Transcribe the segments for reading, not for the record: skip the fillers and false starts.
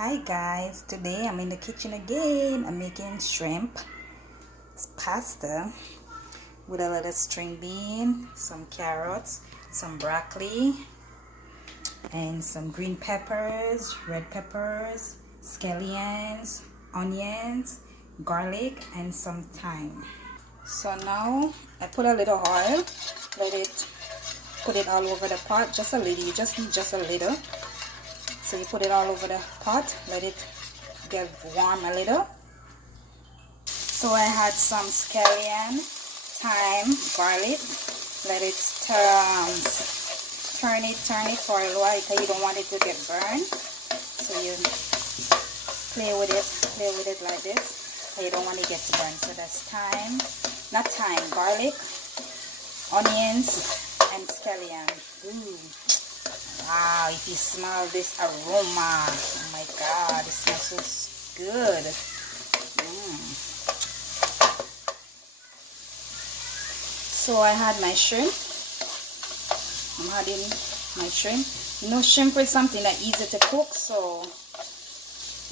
Hi guys, today I'm in the kitchen again. I'm making shrimp pasta with a little string bean, some carrots, some broccoli, and some green peppers, red peppers, scallions, onions, garlic, and some thyme. So now I put a little oil, put it all over the pot, just a little. You just need just a little. So you put it all over the pot, let it get warm a little. So I had some scallion, thyme, garlic. Let it turn it for a while because you don't want it to get burned. So you play with it like this. You don't want it to get burned. So that's garlic, onions, and scallion. Ooh. Wow, if you smell this aroma, oh my god, it smells so good. So I had my shrimp. I'm adding my shrimp. You know, shrimp is something that easy to cook, so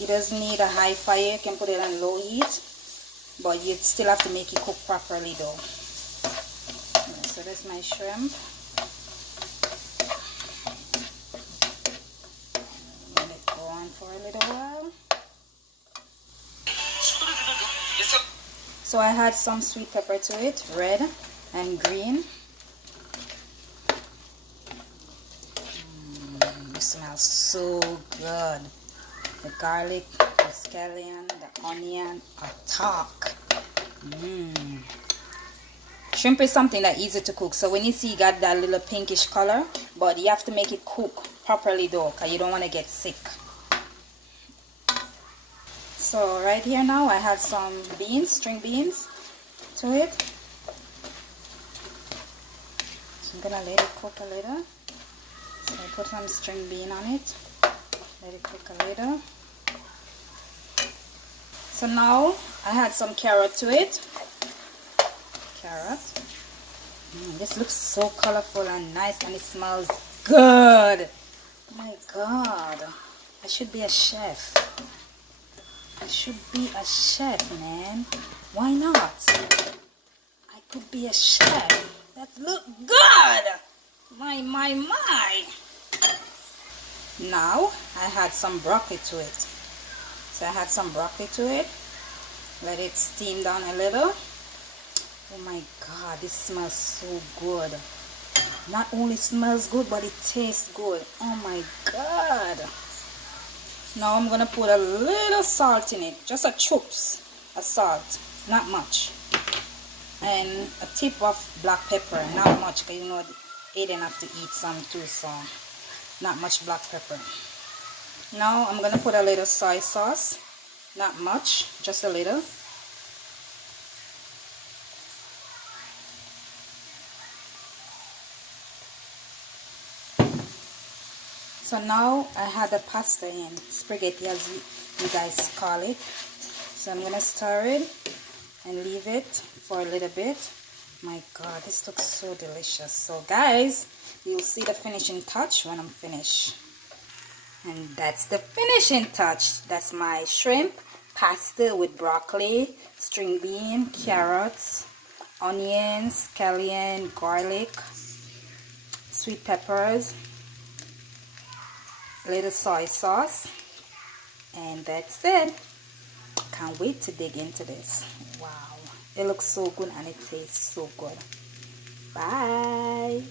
it doesn't need a high fire. You can put it on low heat, but you still have to make it cook properly though. So that's my shrimp. For a little while. So I had some sweet pepper to it, red and green. It smells so good. The garlic, the scallion, the onion, a talk. Shrimp is something that's easy to cook. So when you see you got that little pinkish color, but you have to make it cook properly though, because you don't want to get sick. So right here now I had some beans, string beans to it. So I'm gonna let it cook a little. So I put some string bean on it. Let it cook a little. So now I had some carrot to it. Carrot. This looks so colorful and nice, and it smells good. Oh my god. I should be a chef. I should be a chef, man. Why not? I could be a chef. That look good. My. Now I had some broccoli to it. So I had some broccoli to it. Let it steam down a little. Oh my god, this smells so good. Not only smells good, but it tastes good. Oh my god. Now I'm gonna put a little salt in it, just a chops of salt, not much, and a tip of black pepper, not much, because you know Aiden have to eat some too, so not much black pepper. Now I'm gonna put a little soy sauce, not much, just a little. So now I had the pasta in, spaghetti as you guys call it. So I'm gonna stir it and leave it for a little bit. My god, this looks so delicious. So guys, you'll see the finishing touch when I'm finished. And that's the finishing touch. That's my shrimp pasta with broccoli, string bean, carrots, onions, scallion, garlic, sweet peppers, little soy sauce, and that's it. Can't wait to dig into this. Wow, it looks so good and it tastes so good. Bye.